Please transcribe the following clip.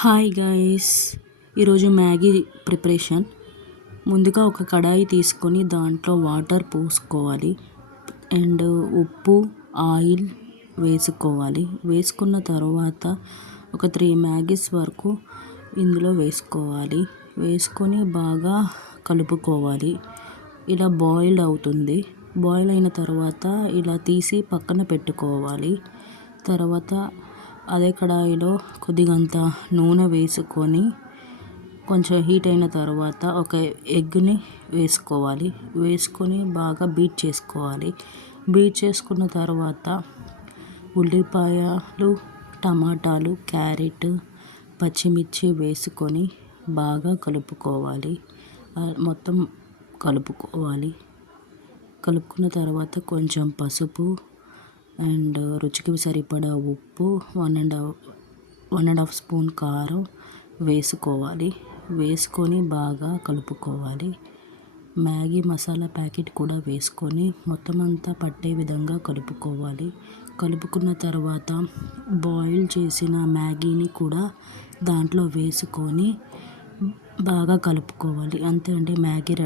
Hi guys, ఈరోజు Maggi preparation. ముందుగా ఒక కడాయి తీసుకొని దాంట్లో వాటర్ పోసుకోవాలి అండ్ ఉప్పు, ఆయిల్ వేసుకోవాలి. వేసుకున్న తర్వాత ఒక 3 మ్యాగీస్ వరకు ఇందులో వేసుకోవాలి. వేసుకొని బాగా కలుపుకోవాలి. ఇలా బాయిల్డ్ అవుతుంది. బాయిల్ అయిన తర్వాత ఇలా తీసి పక్కన పెట్టుకోవాలి. తర్వాత అదే కడాయిలో కొద్దిగంత నూనె వేసుకొని కొంచెం హీట్ అయిన తర్వాత ఒక ఎగ్ని వేసుకోవాలి. వేసుకొని బాగా బీట్ చేసుకోవాలి. బీట్ చేసుకున్న తర్వాత ఉల్లిపాయలు, టమాటాలు, క్యారెట్, పచ్చిమిర్చి వేసుకొని బాగా కలుపుకోవాలి. మొత్తం కలుపుకోవాలి. కలుపుకున్న తర్వాత కొంచెం పసుపు అండ్ రుచికి సరిపడా ఉప్పు, 1.5 స్పూన్ కారం వేసుకోవాలి. వేసుకొని బాగా కలుపుకోవాలి. మ్యాగీ మసాలా ప్యాకెట్ కూడా వేసుకొని మొత్తం అంతా పట్టే విధంగా కలుపుకోవాలి. కలుపుకున్న తర్వాత బాయిల్ చేసిన మ్యాగీని కూడా దాంట్లో వేసుకొని బాగా కలుపుకోవాలి. అంతే అండి, మ్యాగీ రెడీ.